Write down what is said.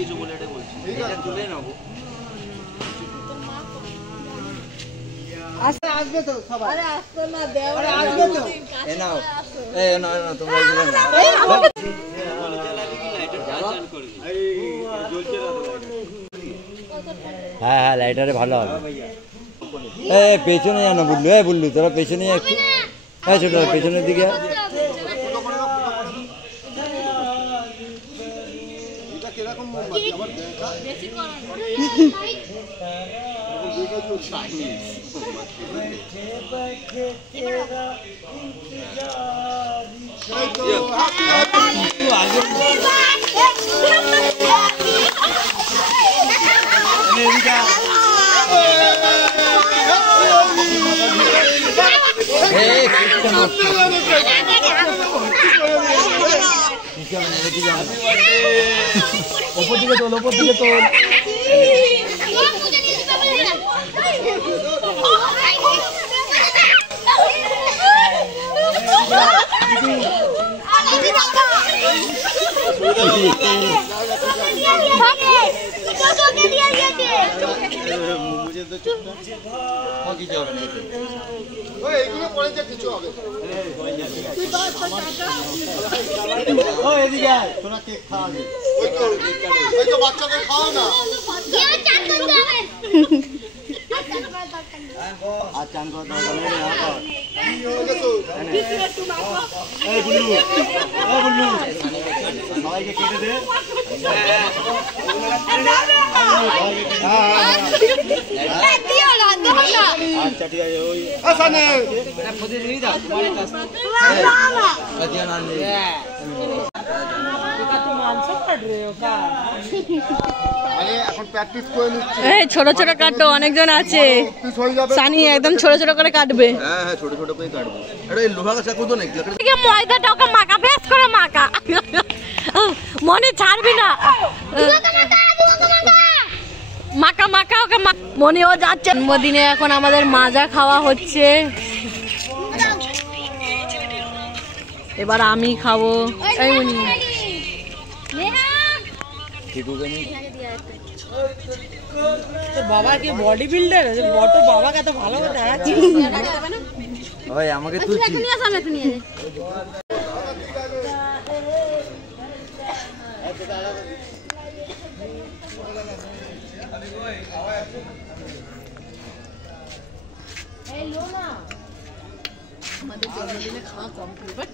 দিয়েছো বলে এটা বলছি, এটা তুলে নেবো। আসবে তো সবাই। আরে আসতো না দেও, আরে আসবে তো। এ নাও, এ না না তোমরা এগুলো নাও। হ্যাঁ হ্যাঁ লাইটারে ভালো হবে। পেছনে জানো বুল্লু, বুল্লু তোরা পেছনে একটু, ছোট পেছনের দিকে। ওপর দিকে তোল, ওপর দিকে তোল। বাচ্চাদের খাও না। আর চান করা দরকার নেই। সবাইকে কেটে দে। আচ্ছা ঠিক আছে। ওই ছোট ছোট কাটো, অনেকজন আছে। সানি একদম ছোট ছোট করে কাটবে। হ্যাঁ হ্যাঁ ছোট ছোট করে কাটবো। এটা লোহা কাটা কত নাকি? ময়দাটা ওকে মাখা, বেশ করে মাখা, মনে ছাড়বি না। মাখা মাখা ওকে, মনেও যাচ্ছে। জন্মদিনে এখন আমাদের মাজা খাওয়া হচ্ছে। এবার আমি খাবো। বাবা কি বডি বিল্ডার, বাবাকে এত ভালো করে দেখাচ্ছি। আমাকে তুলছি। আমাদের জন্মদিনে খাওয়া কমপ্লিট, বাট